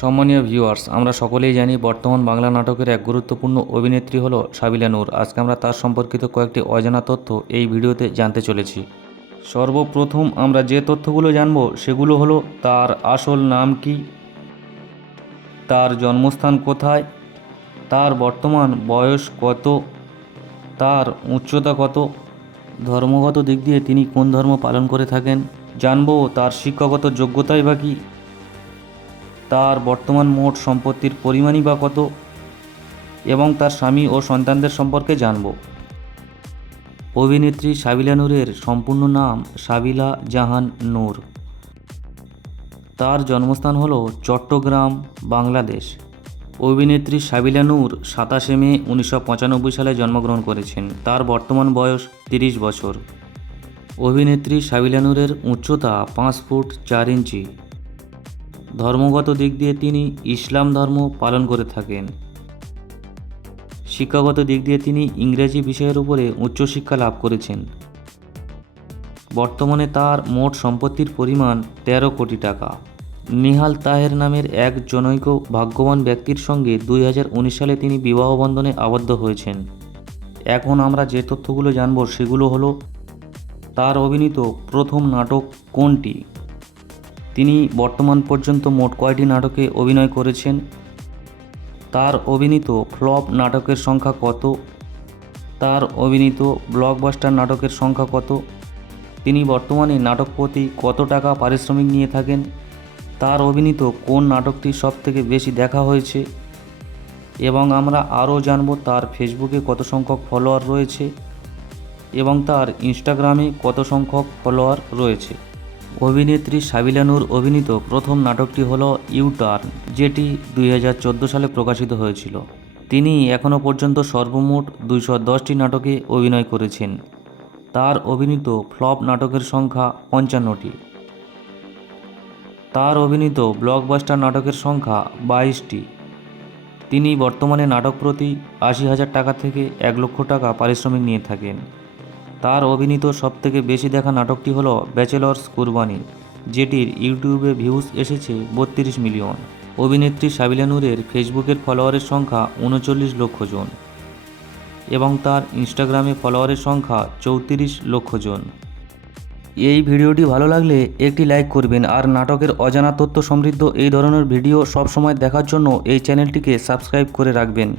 সম্মানীয় ভিউয়ার্স, আমরা সকলেই জানি বর্তমান বাংলা নাটকের এক গুরুত্বপূর্ণ অভিনেত্রী হলো সাবিলা নূর। আজকে আমরা তার সম্পর্কিত কয়েকটি অজানা তথ্য এই ভিডিওতে জানতে চলেছি। সর্বপ্রথম আমরা যে তথ্যগুলো জানব সেগুলো হলো তার আসল নাম কি, তার জন্মস্থান কোথায়, তার বর্তমান বয়স কত, তার উচ্চতা কত, ধর্মগত দিক দিয়ে তিনি কোন ধর্ম পালন করে থাকেন, জানব তার শিক্ষাগত যোগ্যতাই বা কী, তার বর্তমান মোট সম্পত্তির পরিমাণই বা কত এবং তার স্বামী ও সন্তানদের সম্পর্কে জানব। অভিনেত্রী সাবিলা নূরের সম্পূর্ণ নাম সাবিলা জাহান নূর। তার জন্মস্থান হল চট্টগ্রাম, বাংলাদেশ। অভিনেত্রী সাবিলা নূর 27 মে 1995 সালে জন্মগ্রহণ করেছেন। তার বর্তমান বয়স 30 বছর। অভিনেত্রী সাবিলা নূরের উচ্চতা 5 ফুট 4 ইঞ্চি। ধর্মগত দিক দিয়ে তিনি ইসলাম ধর্ম পালন করে থাকেন। শিক্ষাগত দিক দিয়ে তিনি ইংরেজি বিষয়ের উপরে উচ্চশিক্ষা লাভ করেছেন। বর্তমানে তার মোট সম্পত্তির পরিমাণ 13 কোটি টাকা। নিহাল তাহের নামের এক জনৈক ভাগ্যবান ব্যক্তির সঙ্গে 2019 সালে তিনি বিবাহ বন্ধনে আবদ্ধ হয়েছেন। এখন আমরা যে তথ্যগুলো জানব সেগুলো হলো তার অভিনীত প্রথম নাটক কোনটি, তিনি বর্তমান পর্যন্ত মোট কয়টি নাটকে অভিনয় করেছেন, তার অভিনীত ফ্লপ নাটকের সংখ্যা কত, তার অভিনীত ব্লকবাস্টার নাটকের সংখ্যা কত, তিনি বর্তমানে নাটক প্রতি কত টাকা পারিশ্রমিক নিয়ে থাকেন, তার অভিনীত কোন নাটকটি সবথেকে বেশি দেখা হয়েছে এবং আমরা আরও জানব তার ফেসবুকে কত সংখ্যক ফলোয়ার রয়েছে এবং তার ইনস্টাগ্রামে কত সংখ্যক ফলোয়ার রয়েছে। অভিনেত্রী সাবিলা নূর অভিনীত প্রথম নাটকটি হলো ইউ-টার্ন, যেটি 2014 সালে প্রকাশিত হয়েছিল। তিনি এখনও পর্যন্ত সর্বমোট 210টি নাটকে অভিনয় করেছেন। তার অভিনীত ফ্লপ নাটকের সংখ্যা 55টি। তার অভিনীত ব্লকবাস্টার নাটকের সংখ্যা 22টি। তিনি বর্তমানে নাটক প্রতি 80,000 টাকা থেকে 1 লক্ষ টাকা পারিশ্রমিক নিয়ে থাকেন। তার অভিনীত সবথেকে বেশি দেখা নাটকটি হলো ব্যাচেলর্স কুরবানি, যেটির ইউটিউবে ভিউজ এসেছে 32 মিলিয়ন। অভিনেত্রী সাবিলা নূরের ফেসবুকের ফলোয়ারের সংখ্যা 39 লক্ষ জন এবং তার ইনস্টাগ্রামে ফলোয়ারের সংখ্যা 34 লক্ষ জন। এই ভিডিওটি ভালো লাগলে একটি লাইক করবেন আর নাটকের অজানা তথ্য সমৃদ্ধ এই ধরনের ভিডিও সবসময় দেখার জন্য এই চ্যানেলটিকে সাবস্ক্রাইব করে রাখবেন।